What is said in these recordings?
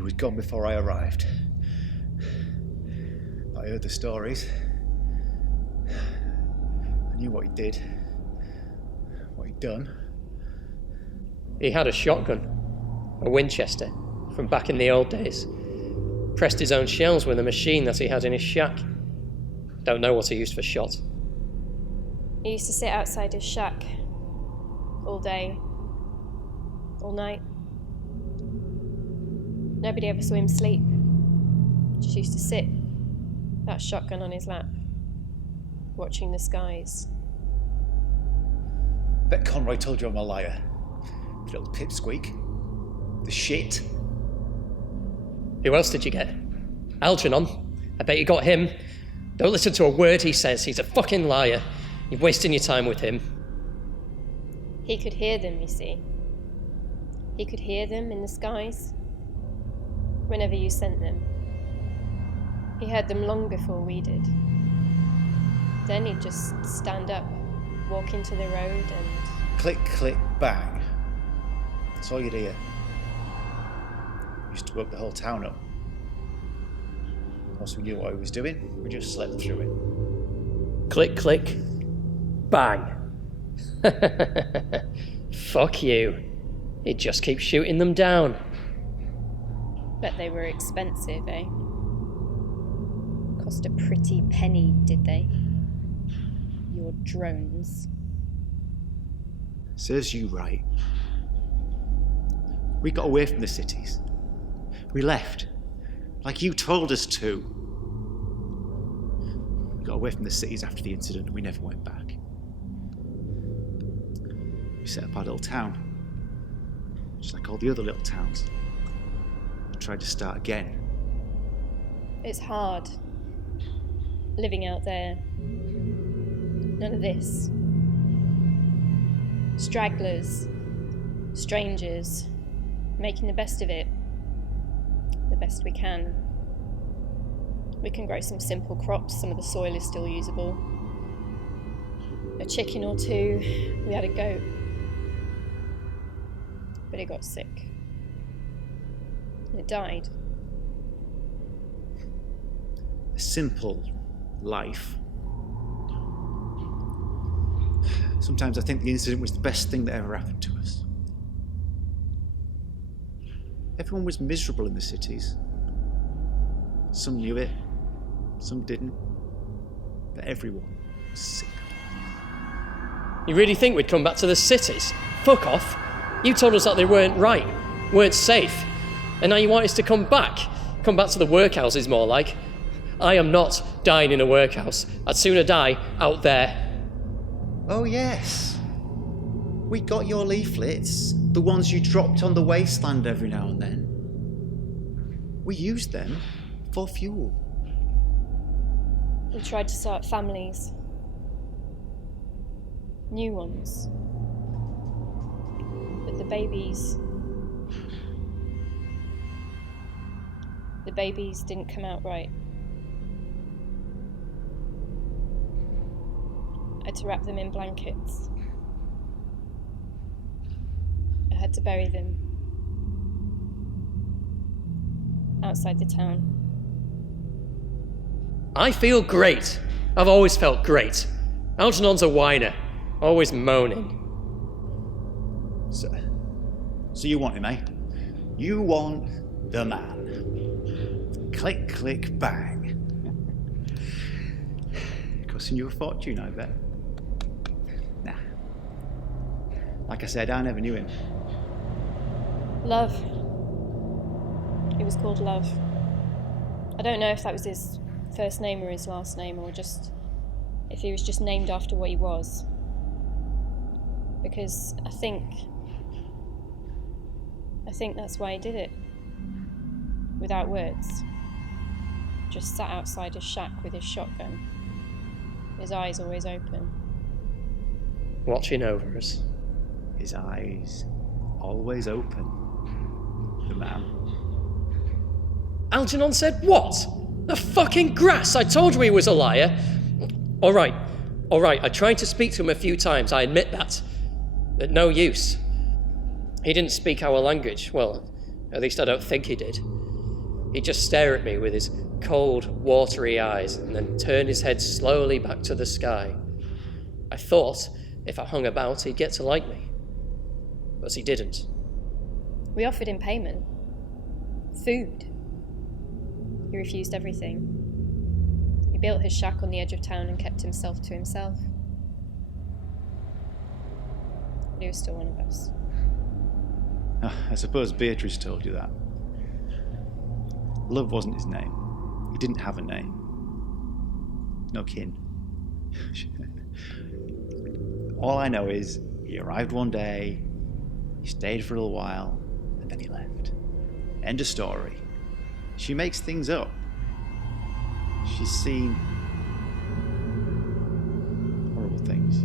He was gone before I arrived. I heard the stories. I knew what he did. What he'd done. He had a shotgun. A Winchester. From back in the old days. Pressed his own shells with a machine that he had in his shack. Don't know what he used for shot. He used to sit outside his shack. All day. All night. Nobody ever saw him sleep. Just used to sit, that shotgun on his lap, watching the skies. Bet Conroy told you I'm a liar. The little pipsqueak. The shit. Who else did you get? Algernon. I bet you got him. Don't listen to a word he says. He's a fucking liar. You're wasting your time with him. He could hear them, you see. He could hear them in the skies. Whenever you sent them. He heard them long before we did. Then he'd just stand up, walk into the road and... Click, click, bang. That's all you'd hear. Used to woke the whole town up. Once we knew what he was doing, we just slept through it. Click, click, bang. Fuck you. He'd just keep shooting them down. Bet they were expensive, eh? Cost a pretty penny, did they? Your drones. Serves you right. We got away from the cities. We left. Like you told us to. We got away from the cities after the incident and we never went back. We set up our little town. Just like all the other little towns. Tried to start again. It's hard. Living out there. None of this. Stragglers. Strangers. Making the best of it. The best we can. We can grow some simple crops. Some of the soil is still usable. A chicken or two. We had a goat. But it got sick. It died. A simple life. Sometimes I think the incident was the best thing that ever happened to us. Everyone was miserable in the cities. Some knew it, some didn't. But everyone was sick. You really think we'd come back to the cities? Fuck off. You told us that they weren't right, weren't safe. And now you want us to come back? Come back to the workhouses more like. I am not dying in a workhouse. I'd sooner die out there. Oh yes. We got your leaflets, the ones you dropped on the wasteland every now and then. We used them for fuel. We tried to start families. New ones. But the babies didn't come out right. I had to wrap them in blankets. I had to bury them outside the town. I feel great. I've always felt great. Algernon's a whiner, always moaning. So you want him, eh? You want the man. Click, click, bang. Costing you a fortune, I bet. Nah. Like I said, I never knew him. Love. He was called Love. I don't know if that was his first name or his last name, or just if he was just named after what he was. Because I think that's why he did it. Without words. Just sat outside his shack with his shotgun. His eyes always open. Watching over us. His eyes always open. The man. Algernon said what? The fucking grass! I told you he was a liar. All right. I tried to speak to him a few times, I admit that. But no use. He didn't speak our language. Well, at least I don't think he did. He'd just stare at me with his cold, watery eyes and then turn his head slowly back to the sky. I thought if I hung about, he'd get to like me. But he didn't. We offered him payment. Food. He refused everything. He built his shack on the edge of town and kept himself to himself. But he was still one of us. I suppose Beatrice told you that. Love wasn't his name. He didn't have a name. No kin. All I know is he arrived one day, he stayed for a little while, and then he left. End of story. She makes things up. She's seen horrible things.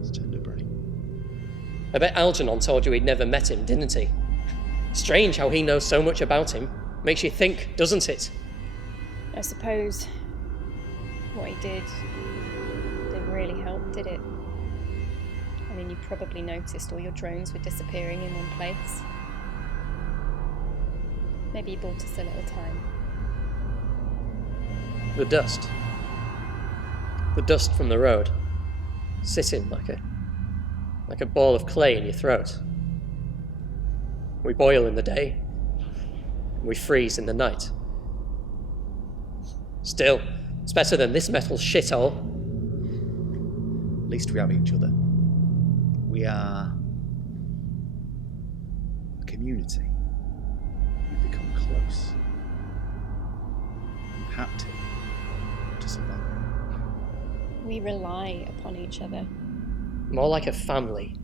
It's turned her brain. I bet Algernon told you he'd never met him, didn't he? Strange how he knows so much about him. Makes you think, doesn't it? I suppose what he did didn't really help, did it? I mean, you probably noticed all your drones were disappearing in one place. Maybe he bought us a little time. The dust. The dust from the road. Sitting like a ball of clay in your throat. We boil in the day. We freeze in the night. Still, it's better than this metal shithole. At least we have each other. We are a community. We've become close. We've had to survive. We rely upon each other. More like a family.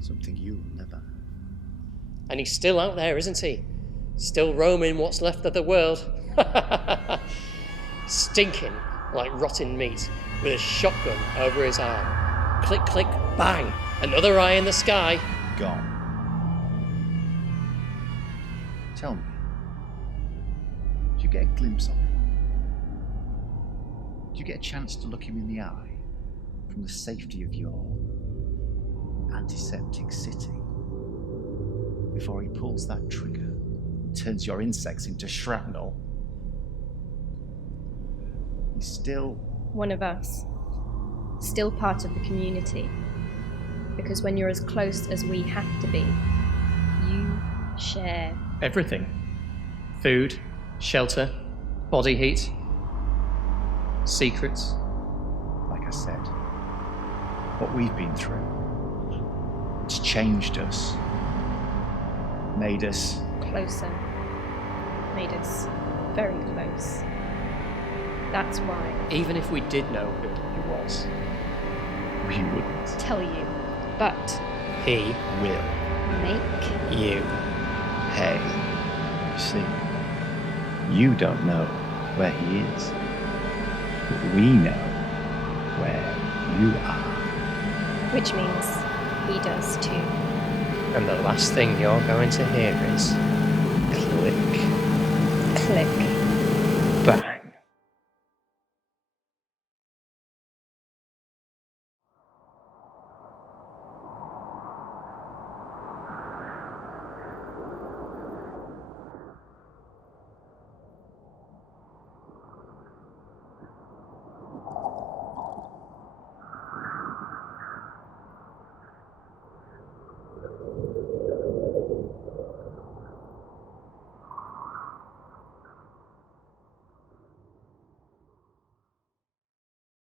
Something you'll never. And he's still out there, isn't he? Still roaming what's left of the world. Stinking like rotten meat, with a shotgun over his arm. Click, click, bang! Another eye in the sky. Gone. Tell me, did you get a glimpse of him? Did you get a chance to look him in the eye from the safety of your antiseptic city before he pulls that trigger and turns your insects into shrapnel? He's still One of us. Still part of the community. Because when you're as close as we have to be, you share. Everything. Food, shelter, body heat, secrets. like I said, what we've been through. It's changed us, made us Closer. Made us very close. That's why. Even if we did know who he was, we wouldn't. Tell you. But he Will. make you. Hey, you see, you don't know where he is, but we know where you are. which means he does too. And the last thing you're going to hear is click. Click.